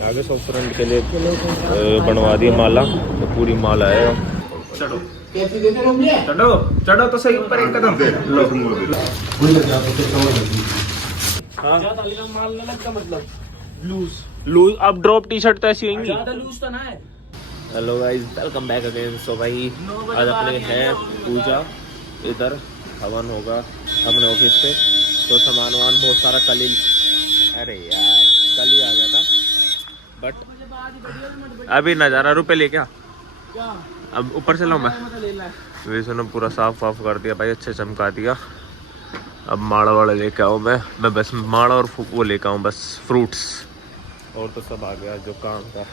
आगे सब फ्रेंड के लिए बनवा दी माला, तो पूरी माला है। चढ़ो चढ़ो चढ़ो तो सही ऊपर एक कदम लो। माल का मतलब लूज लूज। अब ड्रॉप टी शर्ट तो ऐसी होंगी, ज्यादा लूज तो ना है। Hello guys, welcome back again. So भाई आज अपने है पूजा, इधर हवन होगा अपने ऑफिस पे, तो सामान वामान बहुत सारा कल ही, अरे यार कल ही आ गया था, बट अभी नज़ारा रुपए ले क्या, अब ऊपर से लाऊं मैं। वैसे ने पूरा साफ वाफ कर दिया भाई, अच्छे चमका दिया। अब माड़ा वाड़ा लेके आऊँ मैं बस माड़ा और वो लेके आऊँ बस फ्रूट्स, और तो सब आ गया जो काम था।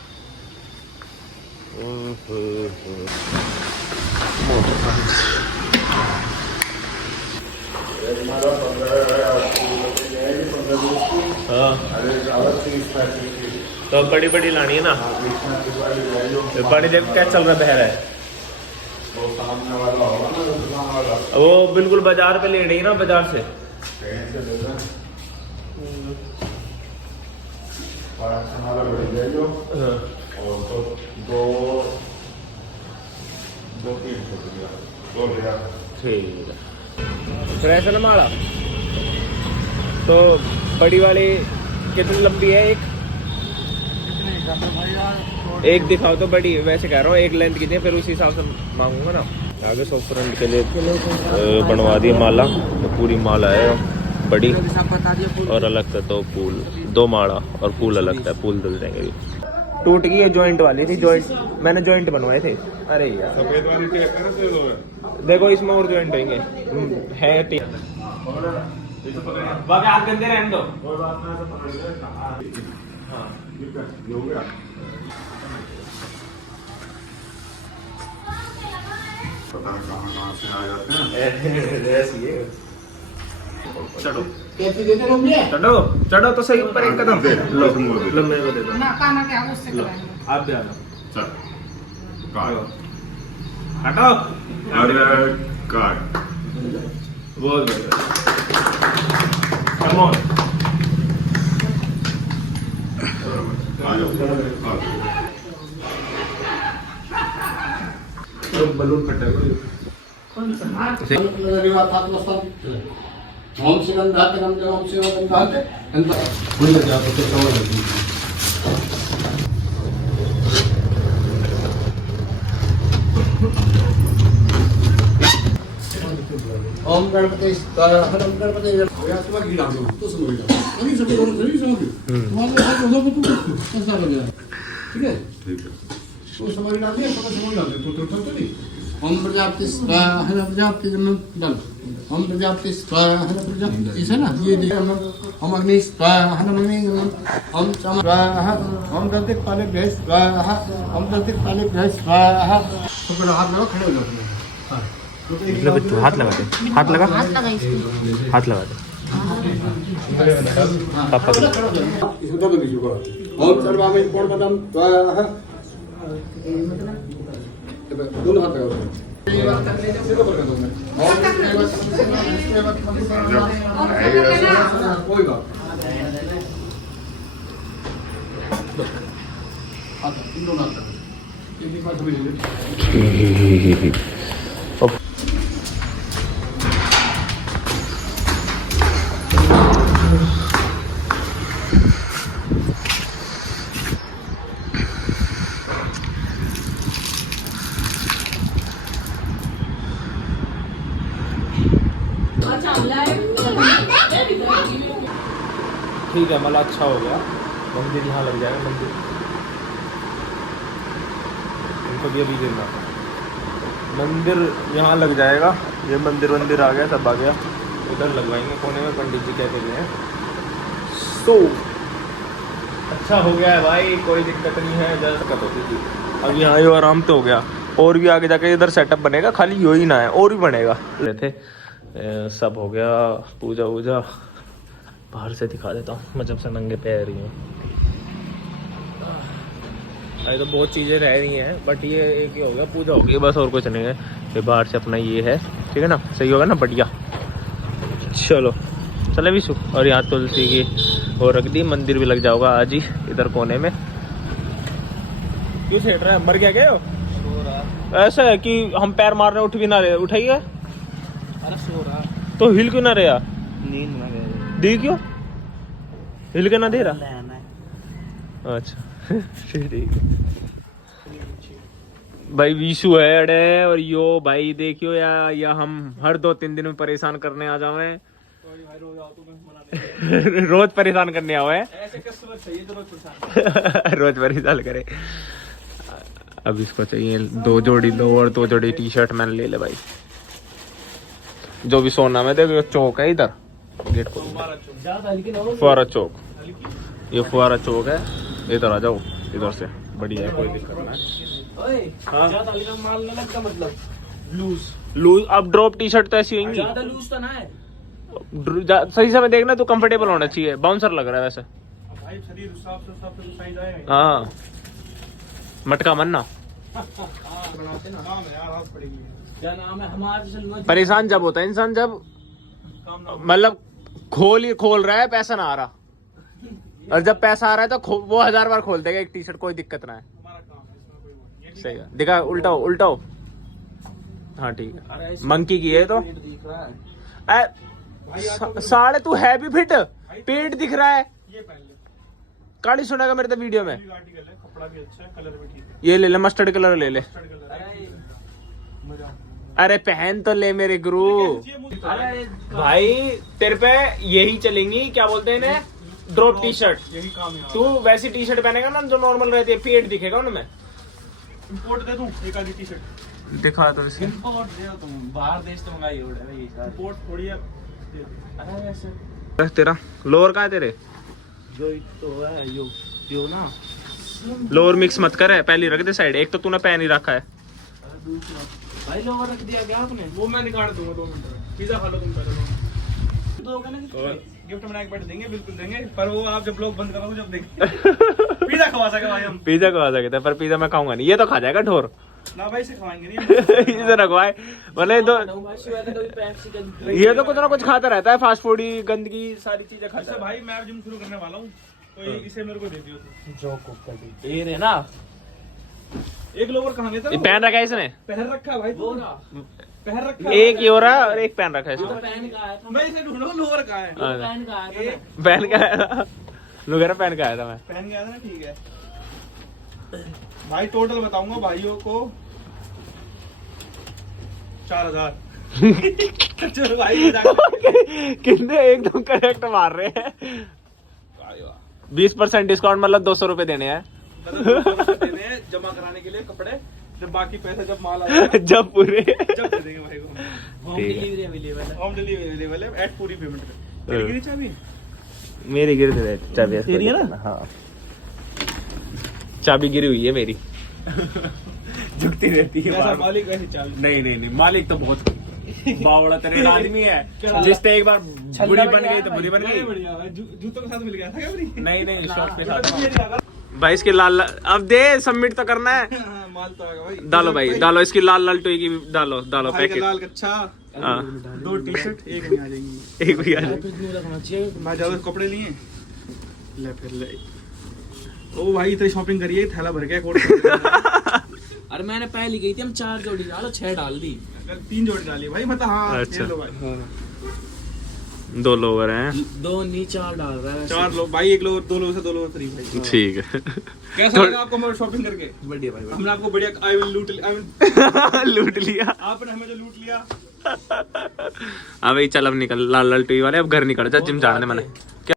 तो बड़ी बड़ी लानी है ना, बड़ी देख क्या चल रहा बहरा है वो बिल्कुल बाजार पे ले रही ना, बाजार से ठीक है। फ्रेश है ना माला, तो बड़ी वाली कितनी लंबी है? एक दिखाओ तो बड़ी, वैसे कह रहा हूँ एक लेंथ कितनी, फिर उसी हिसाब से मांगूंगा ना। आगे सब फ्रेंड के लिए बनवा दी माला, तो पूरी माला है बड़ी, और अलग से दो फूल, दो माला और फूल अलग था, फूल दल देंगे। टूट गई है, जॉइंट वाली थी, जॉइंट मैंने जॉइंट बनवाए थे। अरे यार देखो इसमें और जॉइंट होंगे है आप गंदे रहने दो। हाँ पता है कहाँ से आ जाते हैं। चढ़ो चढ़ो चढ़ो तो सही ऊपर एक कदम लो, मेरे को दे दो ना, खाना क्या उससे कराएंगे, आप भी आ जाओ। चल काट हटाओ, अरे काट बहुत बढ़िया, कम ऑन आ जाओ। बलून फटा ओम सुगंधात ओम सुगंधात ಅಂತ ಮುಂದೆ ಜಾಗೃತಿ ತಗೊಳ್ಳಿ। ओम गणपति स्वाहा। ओम गणपति या तुम्हारा गिरा दो तो समझ जाओ, अभी सब लोग नहीं समझो तुम्हारे हाथ में तो कैसा लग रहा है, ठीक है तो समझ डाल दिया, तो समझ डाल दे तो नहीं। ओम प्रजापति स्वाहा है, प्रजापति जन्म डाल। ओम प्रजापति स्वाहा है, प्रजापति इसे ना ये देखो। ओम अग्नि स्वाहा है, अग्नि ओम चम स्वाहा। ओम दंतिक पाले ग्रह स्वाहा। ओम दंतिक पाले ग्रह स्वाहा। तो फिर हाथ लगा, खड़े हो जाओ। हां मतलब तू हाथ लगा दे, हाथ लगा, हाथ लगा दे पापा को। इसको तो बीजू को ओम सर्वामि पूर्णपदम स्वाहा। दोनों हाथ लगाओ, कोई बात ठीक है, मला अच्छा हो गया। मंदिर यहाँ लग जाएगा, मंदिर इनको भी अभी गिरना था, मंदिर यहाँ लग जाएगा। ये मंदिर आ गया, सब आ गया, इधर लगवाएंगे कोने में, पंडित जी कहते हुए हैं। सो अच्छा हो गया है भाई, कोई दिक्कत नहीं है, ज़्यादा दिक्कत होती थी, अब यहाँ यो आराम तो हो गया। और भी आगे जाके इधर सेटअप बनेगा, खाली यो ही ना है, और भी बनेगा। थे सब हो गया, पूजा वूजा बाहर से दिखा देता हूँ, मैं जब से नंगे पैर रही हूँ। अरे तो बहुत चीज़ें रह रही हैं, बट ये एक ही हो गया, पूजा हो गई बस, और कुछ नहीं है। ये बाहर से अपना ये है, ठीक है ना, सही होगा ना, बढ़िया। चलो चले विशु, और यहाँ तुलसी की वो रख दी, मंदिर भी लग जाओगा आज ही इधर कोने में। क्यों सेट रहा है? मर गया क्या? ऐसा है कि हम पैर मार रहे उठ भी ना रहे, उठाइए। अरे सो रहा, तो हिल क्यों ना रहे यार? नींद में गए। दी क्यों? हिल के ना दे रहा? लेना है। अच्छा ठीक है भाई। विशु है अड़े और यो भाई देखियो या हम हर 2-3 दिन में परेशान करने आ जावे। रोज परेशान करने आवे। ऐसे कस्टमर चाहिए जो रोज परेशान रोज परेशान करे। अब इसको चाहिए 2 जोड़ी लोअर 2 जोड़ी टी शर्ट। मैंने ले ले भाई जो भी सोना में। देखो चौक है इधर गेट को, ज्यादा हल्की ना हो। फुआरा चौक, ये फुआरा चौक है। इधर आ जाओ, इधर से बढ़िया है, कोई दिक्कत नहीं। ओए हाँ? ज्यादा हल्का माल ना लगता, मतलब लूज अब ड्रॉप टी शर्ट तो ऐसी होंगी। ज्यादा लूज तो ना है सही समय देखना, तो कंफर्टेबल होना चाहिए। बाउंसर लग रहा है वैसे भाई, शरीर हिसाब से सब साइज आएगा। हाँ, मटका मनना। बनाते ना नाम है यार, हाथ पड़ेगी। क्या नाम है हमारे से? परेशान जब होता है इंसान, जब मतलब खोल रहा है, पैसा ना आ रहा, और जब पैसा आ रहा है तो वो 1000 बार खोल देगा एक टी शर्ट, कोई दिक्कत ना है। सही है, दिखा उल्टाओ। हाँ ठीक है, मंकी की है तो दिख रहा है। साढ़े तू है भी फिट, पेट दिख रहा है। काली सुनेगा मेरे तो वीडियो में। कपड़ा भी अच्छा है, कलर भी ठीक है। ये ले ले, मस्टर्ड कलर ले ले। अरे पहन तो ले मेरे गुरु। अरे भाई तेरे पे यही चलेंगी, क्या बोलते हैं इन्हें, ड्रॉप टी शर्ट। यही काम है। तू वैसी टी शर्ट पहनेगा ना जो नॉर्मल रहती है, पेट दिखेगा उनमें। इंपोर्ट दे दूं एक आधी टी शर्ट? दिखा तो इसके। इंपोर्ट दे तुम, बाहर देश तो मंगाई हो रहा है ये सारा। इंपोर्ट थोड़ी है। अरे ऐसे तेरा लोअर कहाँ है तेरे? जो तो है यो ना। लोअर मिक्स मत कर, पहले रख दे साइड। एक तो तूने पहन ही रखा है। भाई लोवर रख दिया क्या आपने? वो मैं निकाल दूंगा 2 मिनट में। पिज्जा खा लो तुम पहले। दो का ना गिफ्ट बना के बैठ देंगे, बिल्कुल देंगे, पर वो आप जब ब्लॉग बंद करोगे जब देखेंगे। पिज्जा खवा सके भाई हम। पिज्जा खवा सकते, पर पिज्जा मैं खाऊंगा नहीं। ये तो खा जाएगा ढोर। ना भाई, इसे खवाएंगे नहीं। इसे रखवाए बोले तो। ये तो कुछ ना कुछ खाता रहता है, फास्ट फूड ही, गंदगी सारी चीजें खाता अच्छा है। भाई, मैं जिम शुरू करने वाला हूँ, तो इसे मेरे को दे दियो। जो कुक ये रे ना। एक लोवर कहाँ गया था? ये पहन रखा है इसने, पहन रखा भाई, वो ना पहन रखा। एक ये हो रहा और एक पहन रखा है तो इसने। पहन का आया था। मैं इसे ढूंढा लोवर कहाँ है। हाँ। पहन का आया था ना। पहन के आया था, लुगेरा पहन के आया था मैं। पहन गया था ना, ठीक है भाई। टोटल बताऊंगा भाइयों को 4000। चलो भाई, कितने एकदम करेक्ट मार रहे हैं। 20% डिस्काउंट, मतलब 200 रुपए देने हैं। देने हैं जमा कराने के लिए कपड़े, जब बाकी पैसा जब माल आ जाएगा जब पूरे जब दे देंगे भाई को। होम ठीक है। डिलीवरी अवेलेबल है। होम डिलीवरी अवेलेबल है एट पूरी पेमेंट पे। तेरी गिरी चाबी? मेरी गिर गई चाबी। तेरी है ना? हाँ, चाबी गिरी हुई है मेरी। झुकती रहती है जैसा बार-बार। मालिक वैसी चाबी। नहीं, मालिक तो बहुत बावड़ा तेरे आदमी है। जिससे एक बार बुरी बन गई तो बुरी बन गई। बढ़िया भाई, जूतों के साथ मिल गया था क्या भाई? नहीं, शॉप के साथ। साथ भाई इसके लाल अब दे, सबमिट तो करना है। माल तो आएगा भाई। डालो भाई, डालो इसकी लाल टोई की, डालो भाई का पैकेट। लाल कच्चा, हाँ, 2 टी शर्ट एक में आ जाएंगी। एक भी आ जाए। कुछ नहीं रखना चाहिए। मैं ज्यादा कपड़े लिए ले, फिर ले। ओ भाई, इतनी शॉपिंग करिए, थैला भर गया कोट। अरे मैंने पहले गई थी, हम 4 जोड़ी डालो, 6 डाल दी। 3 जोड़ी डाली भाई, मतलब हाँ। अच्छा। ये लो भाई, 2 लोअर हैं। 2 नहीं 4 डाल रहा है। 4 लोग भाई, 1 लोग 2 लोग से 2 लोग फ्री भाई। ठीक है। कैसा लगा आपको हमारी शॉपिंग करके? बढ़िया भाई। हमने आपको बढ़िया आई विल लूट लूट लिया आपने हमें जो लूट लिया। हाँ भाई, चल अब निकल। लाल टोई वाले अब घर निकल जा, जिम जाने मैंने।